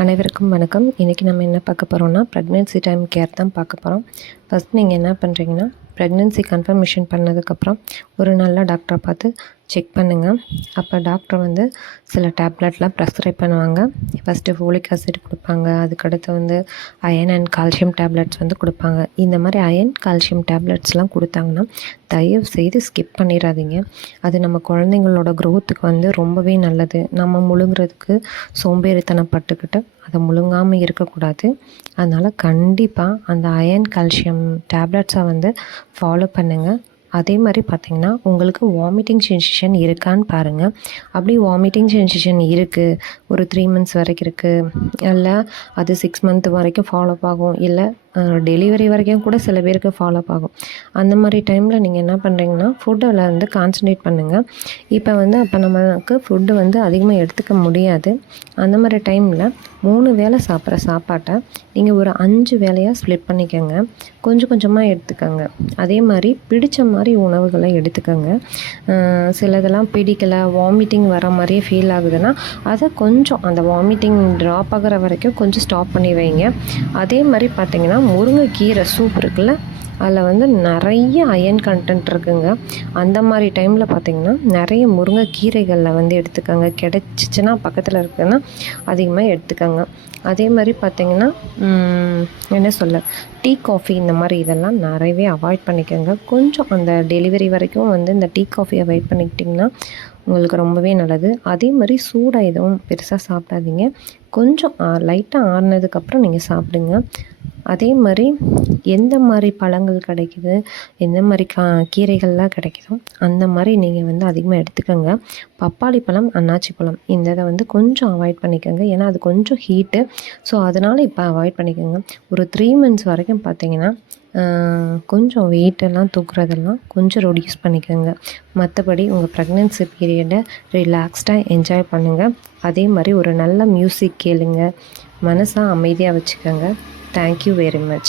அனைவருக்கும் வணக்கம். இன்றைக்கி நம்ம என்ன பார்க்க போகிறோம்னா ப்ரெக்னென்சி டைம் கேர் தான் பார்க்க போகிறோம். ஃபஸ்ட் நீங்கள் என்ன பண்ணுறீங்கன்னா, ப்ரெக்னென்சி கன்ஃபர்மேஷன் பண்ணதுக்கப்புறம் ஒரு நல்ல டாக்டரை பார்த்து செக் பண்ணுங்கள். அப்போ டாக்டர் வந்து சில டேப்லெட்லாம் ப்ரெஸ்கிரைப் பண்ணுவாங்க. ஃபஸ்ட்டு ஃபோலிக் ஆசிட் கொடுப்பாங்க, அதுக்கடுத்து வந்து அயன் அண்ட் கால்சியம் டேப்லெட்ஸ் வந்து கொடுப்பாங்க. இந்த மாதிரி அயன் கால்சியம் டேப்லெட்ஸ்லாம் கொடுத்தாங்கன்னா தயவு செய்து ஸ்கிப் பண்ணிடாதீங்க. அது நம்ம குழந்தைங்களோட க்ரோத்துக்கு வந்து ரொம்பவே நல்லது. நம்ம முழுங்குறதுக்கு சோம்பேறித்தனப்பட்டுக்கிட்டு அதை முழுங்காமல் இருக்கக்கூடாது. அதனால் கண்டிப்பாக அந்த அயன் கால்சியம் டேப்லெட்ஸை வந்து ஃபாலோ பண்ணுங்கள். அதே மாதிரி பார்த்திங்கன்னா, உங்களுக்கு வாமிட்டிங் சென்சேஷன் இருக்கான்னு பாருங்கள். அப்படி வாமிட்டிங் சென்சேஷன் இருக்குது, ஒரு 3 months வரைக்கும் இருக்குது, இல்லை அது 6 month வரைக்கும் ஃபாலோஅப் ஆகும், இல்லை டெலிவரி வரைக்கும் கூட சில பேருக்கு ஃபாலோஅப் ஆகும். அந்த மாதிரி டைமில் நீங்கள் என்ன பண்ணுறீங்கன்னா, ஃபுட்டில் வந்து கான்சன்ட்ரேட் பண்ணுங்கள். இப்போ வந்து அப்போ நமக்கு ஃபுட்டு வந்து அதிகமாக எடுத்துக்க முடியாது. அந்த மாதிரி டைமில் 3 வேளை சாப்பிட்ற சாப்பாட்டை நீங்கள் ஒரு 5 வேளையாக ஸ்ப்ளிட் பண்ணிக்கோங்க. கொஞ்சம் கொஞ்சமாக எடுத்துக்கோங்க. அதே மாதிரி பிடிச்ச மாதிரி உணவுகளை எடுத்துக்கோங்க. சிலதெல்லாம் பிடிக்கலை, வாமிட்டிங் வர மாதிரியே ஃபீல் ஆகுதுன்னா அதை கொஞ்சம் அந்த வாமிட்டிங் ட்ராப் ஆகிற வரைக்கும் கொஞ்சம் ஸ்டாப் பண்ணி வைங்க. அதே மாதிரி பார்த்திங்கன்னா, முருங்கைக்கீரை சூப் இருக்குல்ல, அதில் வந்து நிறைய அயன் கண்டென்ட் இருக்குங்க. அந்த மாதிரி டைமில் பார்த்திங்கன்னா நிறைய முருங்கைக்கீரைகளில் வந்து எடுத்துக்கோங்க. கிடச்சிச்சின்னா பக்கத்தில் இருக்குதுன்னா அதிகமாக எடுத்துக்கோங்க. அதே மாதிரி பார்த்திங்கன்னா என்ன சொல்ல, டீ காஃபி இந்த மாதிரி இதெல்லாம் நிறையவே அவாய்ட் பண்ணிக்கோங்க. கொஞ்சம் அந்த டெலிவரி வரைக்கும் வந்து இந்த டீ காஃபி அவாய்ட் பண்ணிக்கிட்டிங்கன்னா உங்களுக்கு ரொம்பவே நல்லது. அதே மாதிரி சூடாக எதுவும் பெருசாக சாப்பிடாதீங்க. கொஞ்சம் லைட்டாக ஆறுனதுக்கப்புறம் நீங்கள் சாப்பிடுங்க. அதே மாதிரி எந்த மாதிரி பழங்கள் கிடைக்குது, எந்த மாதிரி கீரைகள்லாம் கிடைக்குதோ அந்த மாதிரி நீங்கள் வந்து அதிகமாக எடுத்துக்கோங்க. பப்பாளி பழம், அன்னாச்சி பழம் இந்த இதை வந்து கொஞ்சம் அவாய்ட் பண்ணிக்கோங்க. ஏன்னா அது கொஞ்சம் ஹீட்டு. ஸோ அதனால் இப்போ அவாய்ட் பண்ணிக்கோங்க. ஒரு 3 months வரைக்கும் பார்த்திங்கன்னா கொஞ்சம் வெயிட்டெல்லாம் தூக்குறதெல்லாம் கொஞ்சம் ரெடியூஸ் பண்ணிக்கோங்க. மற்றபடி உங்கள் ப்ரெக்னென்சி பீரியடை ரிலாக்ஸ்டாக என்ஜாய் பண்ணுங்கள். அதே மாதிரி ஒரு நல்ல மியூசிக் கேளுங்க. மனசை அமைதியாக வச்சுக்கோங்க. Thank you very much.